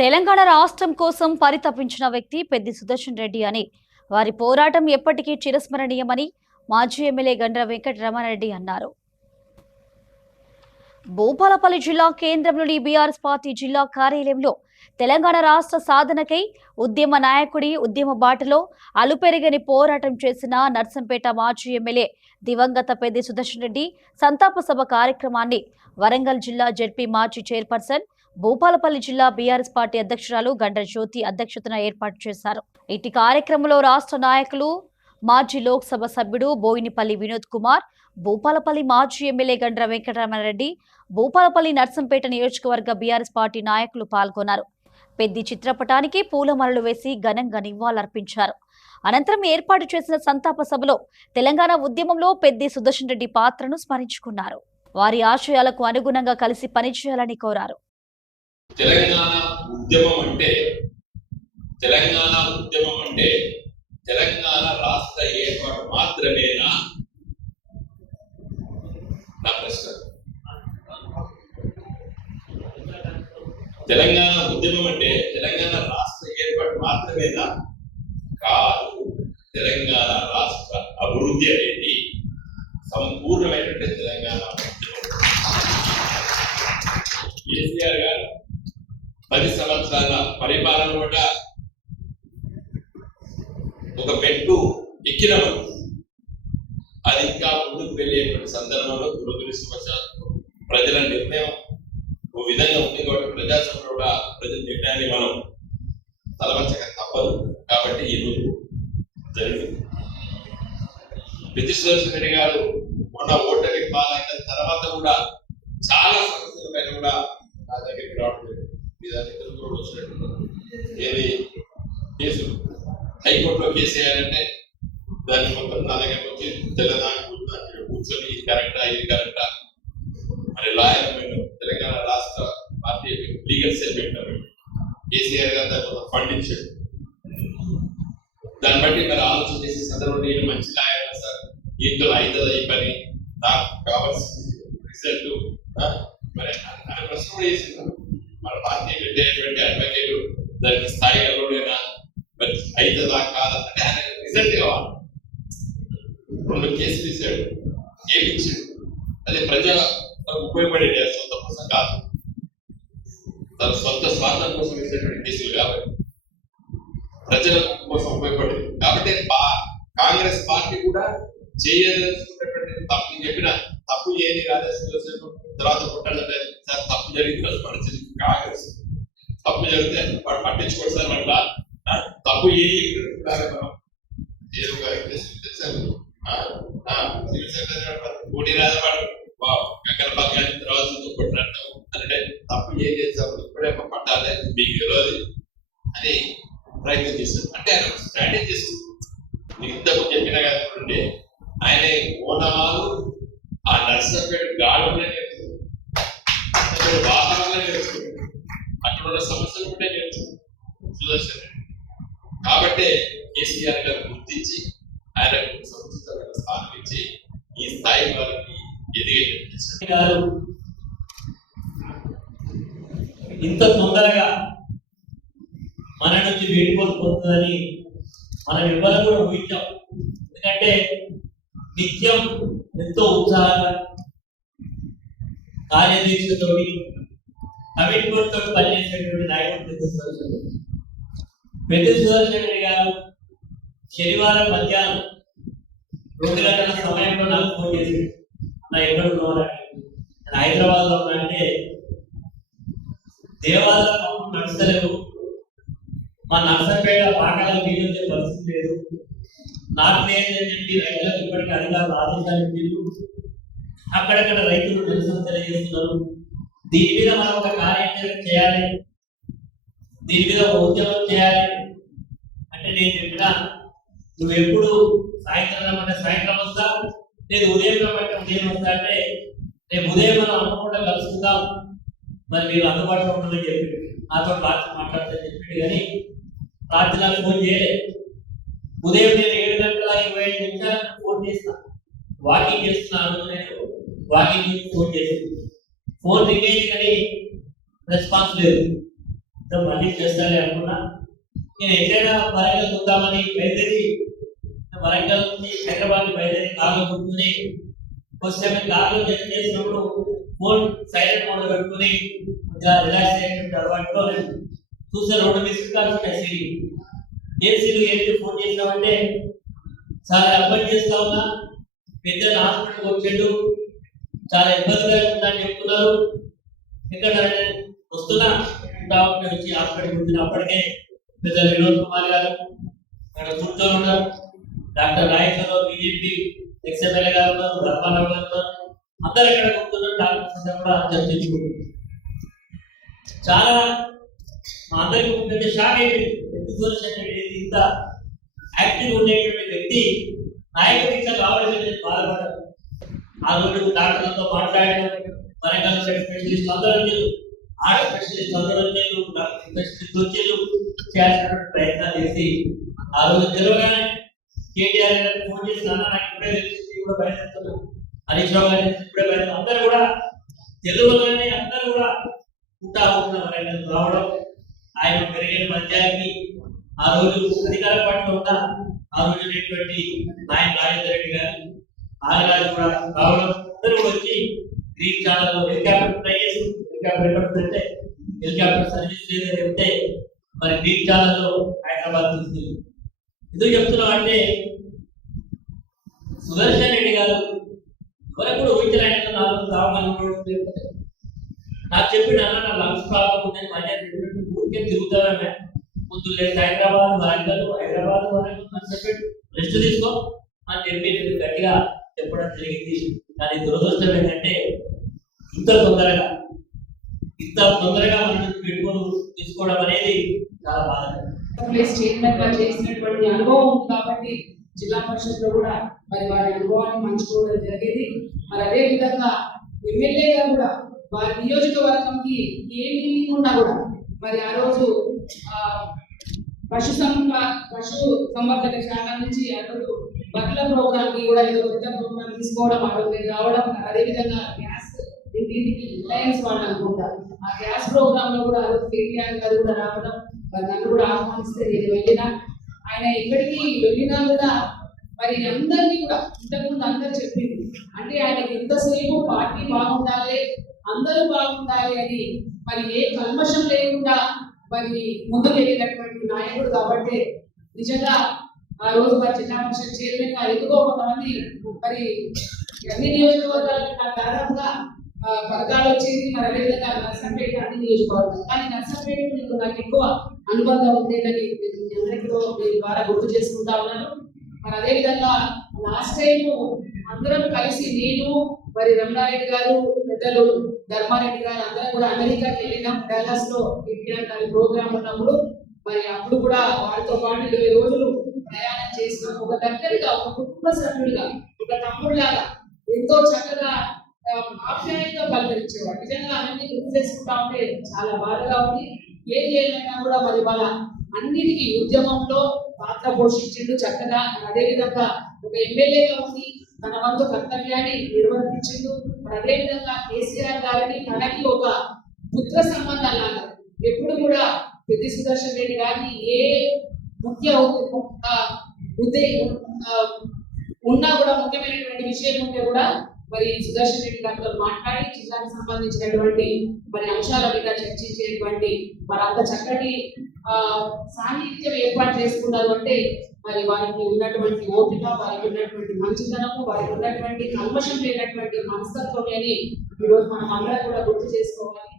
తెలంగాణ రాష్ట్రం కోసం పరితపించిన వ్యక్తి పెద్ది సుదర్శన్ రెడ్డి అని, వారి పోరాటం ఎప్పటికీ చిరస్మరణీయమని మాజీ ఎమ్మెల్యే గండ్ర వెంకటరమణారెడ్డి అన్నారు. భూపాలపల్లి జిల్లా కేంద్రంలోని బీఆర్ఎస్ పార్టీ జిల్లా కార్యాలయంలో తెలంగాణ రాష్ట్ర సాధనకై ఉద్యమ నాయకుడి ఉద్యమ బాటలో అలుపెరగని పోరాటం చేసిన నర్సంపేట మాజీ ఎమ్మెల్యే దివంగత పెద్ది సుదర్శన్ రెడ్డి సంతాప సభ కార్యక్రమాన్ని వరంగల్ జిల్లా జెడ్పీ మాజీ చైర్పర్సన్, భూపాలపల్లి జిల్లా బీఆర్ఎస్ పార్టీ అధ్యక్షురాలు గండ్ర జ్యోతి అధ్యక్షతన ఏర్పాటు చేశారు. ఇటు కార్యక్రమంలో రాష్ట్ర నాయకులు, మాజీ లోక్సభ సభ్యుడు బోయినపల్లి వినోద్ కుమార్, భూపాలపల్లి మాజీ ఎమ్మెల్యే గండ్ర వెంకటరమణారెడ్డి, భూపాలపల్లి నర్సంపేట నియోజకవర్గ బీఆర్ఎస్ పార్టీ నాయకులు పాల్గొన్నారు. పెద్ది చిత్రపటానికి పూలమాలలు వేసి ఘనంగా నివాళులర్పించారు. అనంతరం ఏర్పాటు చేసిన సంతాప సభలో తెలంగాణ ఉద్యమంలో పెద్ది సుదర్శన్ రెడ్డి పాత్రను స్మరించుకున్నారు. వారి ఆశయాలకు అనుగుణంగా కలిసి పనిచేయాలని కోరారు. తెలంగాణ ఉద్యమం అంటే తెలంగాణ రాష్ట్ర ఏర్పాటు మాత్రమేనా నా ప్రశ్న. తెలంగాణ ఉద్యమం అంటే తెలంగాణ రాష్ట్ర ఏర్పాటు మాత్రమేనా? కాదు. తెలంగాణ రాష్ట్ర అభివృద్ధి అనేది సంపూర్ణమైనటువంటి తెలంగాణ ఉద్యమం. కేసీఆర్ గారు 10 సంవత్సరాల పరిపాలన కూడా ఒక మెట్టు ఎక్కినప్పుడు అది ఇంకా ముందుకు వెళ్ళేటువంటి సందర్భంలో దురదృష్టవశాత్తు ప్రజల నిర్ణయం ఓ విధంగా ఉంది కాబట్టి ప్రజాస్వామ్యంలో కూడా ప్రజల నిర్ణయాన్ని మనం తలవంచక తప్పదు. కాబట్టి ఈరోజు జరిగింది. పెద్ది సుదర్శన్ రెడ్డి గారు మొన్న ఓటమి పాలైన తర్వాత కూడా చాలా సమస్యల పైన కూడా నా దగ్గరికి రావడం కూడా వచ్చినట్టు ఏది కేసు హైకోర్టులో కేసు వేయాలంటే దాన్ని మొత్తం నా దగ్గర వచ్చి తెలంగాణ కూర్చొని ఇది కరెక్టా ఇది కరెక్టా మరి లాయర్ తెలంగాణ రాష్ట్ర పార్టీ లీగల్ సెల్ పెట్టారు. కేసీఆర్ గారు దాన్ని కొంత ఫండ్ ఇచ్చాడు. దాన్ని బట్టి మరి ఆలోచన చేసే సందర్భంలో నేను మంచి లాయర్ సార్, ఇందులో అవుతుందా ఈ పని, నాకు కావాల్సిన రిజల్ట్ మరి అనే ప్రశ్న కూడా చేసింది. మన పార్టీ పెట్టేటువంటి అడ్వకేట్ దానికి స్థాయి ఎవరైనా మరి అవుతుందా కాదా అంటే ఆయన రిజల్ట్ కావాలి. 2 కేసులు ఇచ్చాడు, ఏమిచ్చాడు. అదే ప్రజలకు ఉపయోగపడే సొంత కోసం కాదు, తన సొంత స్వార్థం కోసం ఇచ్చినటువంటి కేసులు కాబట్టి ప్రజల కోసం ఉపయోగపడేది. కాబట్టి కాంగ్రెస్ పార్టీ కూడా చేయదలుచుకున్నటువంటి తప్పు చెప్పిన తప్పు ఏది కాదు తర్వాత పుట్టాలంటే సార్ తప్పు జరిగింది పరిస్థితి కాంగ్రెస్ తప్పు జరిగితే వాడు పట్టించుకోడు సార్ మన తప్పు కోటి రాజపాడు గంగలపాలు కానీ తర్వాత కొట్టినట్టు అంటే తప్పు ఏం చేస్తాం ఇప్పుడే పట్టాలి మీకు తెలియదు అని ప్రయత్నం చేస్తారు. అంటే ఆయన స్ట్రాటజిస్ట్. ఇంతకు చెప్పిన కదా చూడండి, ఆయన ఓనమాలు ఆ నర్సంపేట గాడులే నేర్చుకుంటారు, వాహనాలే నేర్చుకుంటారు, అక్కడ ఉన్న సమస్యలు ఉంటే నేర్చుకుంటారు సుదర్శన్ రెడ్డి. కాబట్టి కేసీఆర్ గారు గుర్తించి ఆయన సముచితమైన స్థానం ఇచ్చి ఈ స్థాయి వారికి ఎదిగేటట్టు ఇంత తొందరగా మన నుంచి వెళ్ళిపోతుందని మనం ఎవరు కూడా ఊహించాం. ఎందుకంటే నిత్యం ఎంతో ఉత్సాహంగా కార్యదీక్షతో కమిట్మెంట్ తో పనిచేసేటువంటి నాయకుడు పెద్ది సుదర్శన్ రెడ్డి గారు శనివారం మధ్యాహ్నం 2 గంటల సమయంలో నాకు ఫోన్ చేసి నా ఎక్కడ ఉన్నారంటే హైదరాబాద్ లో అంటే దేవాలయం నడుస్తలేవు, మా నర్సంపేట పాఠాలు నీళ్ళు వచ్చే పరిస్థితి లేదు, నాకు ఏంటంటే రైతులకు ఇప్పటికీ అధికారులు ఆదేశాలు ఇచ్చిండ్రు, అక్కడక్కడ రైతులు నిరసన తెలియజేస్తున్నారు, దీని మీద మనం ఒక కార్యాచరణ చేయాలి, దీని మీద ఒక ఉద్యమం చేయాలి అంటే నేను చెప్పినా నువ్వు ఎప్పుడు సాయంత్రం రమ్మంటే సాయంత్రం వస్తా, లేదు ఉదయం రమ్మంటే ఉదయం వస్తా అంటే రేపు ఉదయం మనం అనుకుంటా కలుసుకుందాం, మరి మీరు అందుబాటులో ఉంటుందని చెప్పి నాతో రాత్రి మాట్లాడతా చెప్పాడు. కానీ రాత్రి నాకు ఫోన్ చేయలేదు. ఉదయం నేను 7:25 ఫోన్ చేస్తాను, వాకింగ్ చేస్తున్నాను, నేను వాకింగ్ ఫోన్ చేసి ఫోన్ రింగ్ అయింది కానీ రెస్పాన్స్ లేదు. మళ్ళీ చేస్తానే అనుకున్నా. నేను ఎట్లయినా వరంగల్ చూద్దామని బయలుదేరి వరంగల్ నుంచి హైదరాబాద్ బయలుదేరి కార్లో కూర్చుని కొంచెం కార్లో జర్నీ చేసినప్పుడు ఫోన్ సైలెంట్ మోడ్ పెట్టుకుని రిలాక్స్ అయ్యేటువంటి అలవాటులో చూస్తే 2 మిస్డ్ కాల్స్ ఉన్నాయి. ఏసీలు ఏంటి ఫోన్ చేసినామంటే చాలా అబ్బాయి చేస్తా ఉన్నా, పెద్ద హాస్పిటల్కి వచ్చాడు, చాలా ఇబ్బందిగా ఉందని చెప్తున్నారు. ఎక్కడ వస్తున్నా వచ్చి హాస్పిటల్కి వచ్చిన అప్పటికే పెద్ద వినోద్ కుమార్ గారు అక్కడ కూర్చొని ఉన్నారు, డాక్టర్ రాయేశ్వరరావు బీజేపీ ఎక్స్ఎమ్మెల్యే గారు ఉన్నారు, ధర్మారావు గారు ఉన్నారు, అందరు ఎక్కడ కూర్చున్నారు. డాక్టర్స్ అంతా కూడా చర్చించుకుంటున్నారు. చాలా మా అందరికీ పెద్ద షాక్ అయిపోయింది. ఇంత యాక్టివ్ ఉండేటువంటి వ్యక్తి నాయకుడి ఇంకా కావాలని నేను బాధపడ్డాను. ఆ రోజు డాక్టర్లతో మాట్లాడాను, వరంగల్ స్పెషలిస్ట్ అందరూ వచ్చారు, ఆర్ట్ స్పెషలిస్ట్ అందరూ వచ్చారు, స్పెషలిస్ట్ వచ్చారు, చేయాల్సినటువంటి ప్రయత్నాలు చేసి ఆ రోజు తెలియగానే కేటీఆర్ గారికి ఫోన్ చేసి నాకు ఇప్పుడే తెలిసింది కూడా బయలుదేరుతున్నాం, హరీష్ రావు గారి ఇప్పుడే బయలుదేరు, అందరూ కూడా తెలియగానే అందరూ కూడా ఉంటా వరంగల్ రావడం, ఆయన పెరిగిన మధ్యానికి ఆ రోజు అధికార పార్టీలో ఉన్న ఆ రోజు ఉన్నటువంటి నాయన రాజేంద్ర రెడ్డి గారు ఆయన కూడా రావడం, అందరూ కూడా వచ్చి గ్రీన్ ఛానల్ హెలికాప్టర్ ట్రై చేసి హెలికాప్టర్ సర్వీస్ చెప్తే మరి గ్రీన్ ఛానల్ హైదరాబాద్ తీసుకెళ్ళి ఎందుకు చెప్తున్నాం అంటే సుదర్శన్ రెడ్డి గారు ఎవరు కూడా ఊహించలేక నాకు చెప్పిన నా లంగ్స్ ప్రాబ్లం ఉందని మధ్య ఊరికే తిరుగుతామే పొద్దున్న లేదు హైదరాబాద్ వరంగల్ అని చెప్పి రెస్ట్ తీసుకో అని చెప్పి నేను గట్టిగా చెప్పడం జరిగింది. కానీ దురదృష్టం ఏంటంటే ఇంత తొందరగా మనం పెట్టుకొని తీసుకోవడం అనేది చాలా బాధ. చైర్మన్ గా చేసినటువంటి అనుభవం ఉంది కాబట్టి జిల్లా పరిషత్ లో కూడా మరి వారి అనుభవాన్ని పంచుకోవడం జరిగేది. మరి అదే విధంగా ఎమ్మెల్యేగా కూడా వారి నియోజకవర్గంకి ఏమి ఉన్నా కూడా మరి ఆ రోజు పశు సంవర్ధక శాఖ నుంచి ఆ రోజు బట్టల ప్రోగ్రామ్ కి కూడా ఏదో పెద్ద ప్రోగ్రామ్ తీసుకోవడం, ఆ రోజు రావడం, అదే విధంగా గ్యాస్ ఇంటింటికి రిలయన్స్ వాళ్ళు అనుకుంటారు ఆ గ్యాస్ ప్రోగ్రామ్ లో కూడా ఆ రోజు కేటీఆర్ గారు కూడా రావడం, మరి నన్ను కూడా ఆహ్వానిస్తే నేను వెళ్ళినా. ఆయన ఎక్కడికి వెళ్ళినా కూడా మరి అందరినీ కూడా ఇంతకుముందు అందరు చెప్పింది అంటే ఆయనకి ఎంతసేపు పార్టీ బాగుండాలి, అందరూ బాగుండాలి అని మరి ఏ కల్మషం లేకుండా మరి ముందుకు వెళ్ళినటువంటి నాయకుడు. కాబట్టి నిజంగా ఆ రోజు మరి జిల్లా పరిషత్ చైర్మన్ గా ఎందుకో కొంతమంది మరి అన్ని నియోజకవర్గాలకు నాకు దాదాపుగా పథకాలు వచ్చేది. మరి అదేవిధంగా నర్సంపేట అన్ని నియోజకవర్గాలు, కానీ నర్సంపేట నాకు ఎక్కువ అనుబంధం ఉండేదని అందరితో మీ ద్వారా గుర్తు చేసుకుంటా ఉన్నాను. మరి అదేవిధంగా లాస్ట్ టైం అందరం కలిసి నేను మరి రమణారెడ్డి గారు, పెద్దలు ధర్మారెడ్డి గారు అందరం కూడా అమెరికాకి వెళ్ళినాం. డల్లాస్ లో కేటీఆర్ గారి ప్రోగ్రామ్ ఉన్నప్పుడు మరి అప్పుడు కూడా వారితో పాటు 20 రోజులు ప్రయాణం చేసినాం. ఒక దగ్గరగా, ఒక కుటుంబ సభ్యుడిగా, ఒక తమ్ముడిలాగా ఎంతో చక్కగా ఆప్యాయంగా పలకరించేవాడు. నిజంగా అవన్నీ గుర్తు చేసుకుంటా ఉంటే చాలా బాధగా ఉంది. ఏది ఏమైనా కూడా మరి వాళ్ళ అన్నిటికీ ఉద్యమంలో పాత్ర పోషించిండు చక్కగా. అదేవిధంగా ఒక ఎమ్మెల్యేగా ఉండి తన వంతు కర్తవ్యాన్ని నిర్వర్తించిండు. అదేవిధంగా కేసీఆర్ గారిని తనకి ఒక పుత్ర సంబంధం లాగా ఎప్పుడు కూడా పెద్ద సుదర్శన్ రెడ్డి గారిని ఏ ముఖ్య ఉన్నా కూడా ముఖ్యమైనటువంటి విషయం ఉంటే కూడా మరి సుదర్శన్ రెడ్డి గారితో మాట్లాడి జిల్లాకు సంబంధించినటువంటి మరి అంశాల మీద చర్చించేటువంటి మరి అంత చక్కటి సాన్నిధ్యం ఏర్పాటు చేసుకున్నారు అంటే మరి వారికి ఉన్నటువంటి ఓపిక, వారికి ఉన్నటువంటి మంచితనము, వారికి ఉన్నటువంటి కల్మషం లేనటువంటి మనస్తత్వం అని ఈరోజు మనం అందరం కూడా గుర్తు చేసుకోవాలి.